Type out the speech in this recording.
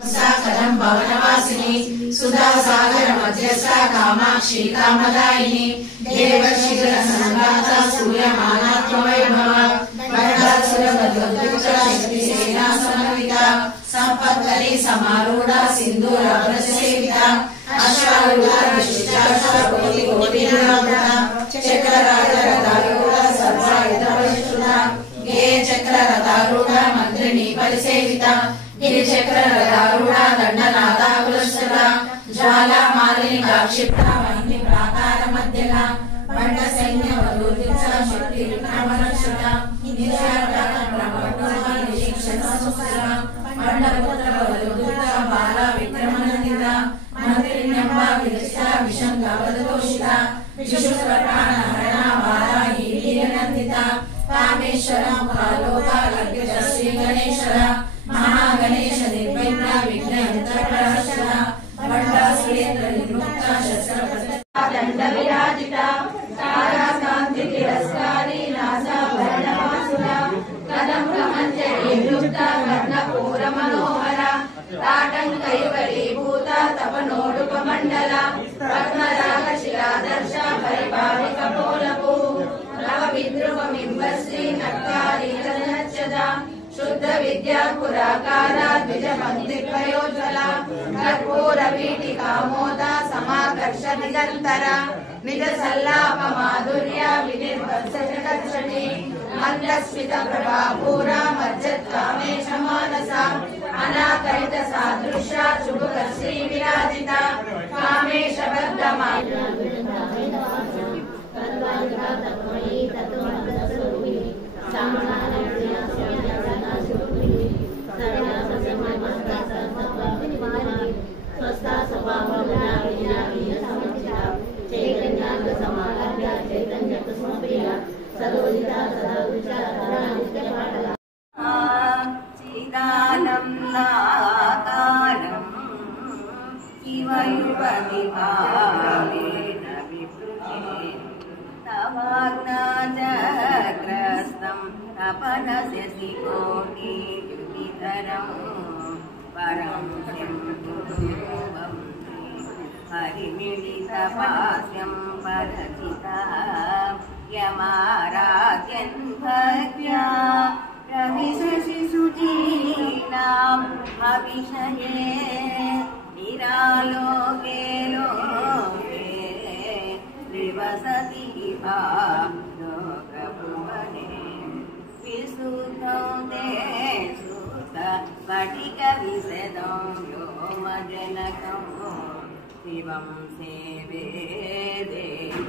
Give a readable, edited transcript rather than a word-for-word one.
कदम भवनवासिनी सुधा सागर मध्यस्था कामाक्षी कामदायिनी देवर्षिगर संगाता सूर्यमाना त्ववैभव वरदासुरवधूता शक्ति सेना समन्विता संपत्करी समारूढ़ा सिंधूर अभ्रसेविता अश्वारूढ़ा विशिष्टाश्व कोटि कोटि नामृता चक्रराजरथारूढ़ा सर्वायुधवरिष्ठुता गे चक्ररथारूढ़ा मंत्रिणी परिसेविता गिरिचक्र रथारूढ़ा दंडनाथा कुलस्थला ज्वाला मालिनी क्षिप्ता वह्नि प्राकार मध्यगा बंड सैन्य वधूर्दिता शक्ति विक्रमरक्षता निशाटा ब्रह्मपुत्र निशिक्षण सुस्रा बंड पुत्र वधूर्दिता बाला विक्रमनंदिता मंत्रिण्यंबा विरचिता विशंगा वदतोषिता विशुष्प्रप्राण हरणा बाला हीवीरनंदिता कामेश्वरं कालोका लग्गश्री गणेश्वरा महागणेश निर्विघ्न विघ्नहर्ता बंडासुरेंद्र निर्मुक्ता शस्त्र दंड विराजिता तारा कांति तिरस्कारी नासा वर्णवासुरा कदम कमंजरी युक्ता कर्णपूर मनोहरा ताटंकैवरी भूता तपनोडुपमंडला पद्मराग शिलादर्श परिभाविक पोलपू नव विद्रुव बिंबश्री नक्कारी कनच्चदा शुद्ध विद्या पुराकारा द्विज पंक्ति प्रयोज्वला कर्पूर वीटिका मोदा समाकर्ष निरंतरा निज सल्लाप माधुर्य विनिर्वंश जगत्षणी मंदस्मित प्रभापूरा मज्जत कामेश मानसा अनाकरित सादृश्या चुबुक श्री विराजिता कामेश बद्धमा अपनस्यसि कोटि युगितरं परं शम्भुवं हरिमिलितपास्यं परचिता यमाराध्यन् भक्त्या प्रविशसि सुजीनां भविष्ये निरालोके लोके विवसति वा लोकभुवने विसुतं ते सुत स्फटिक विशदं व्योमजनकं शिवं सेवे देवि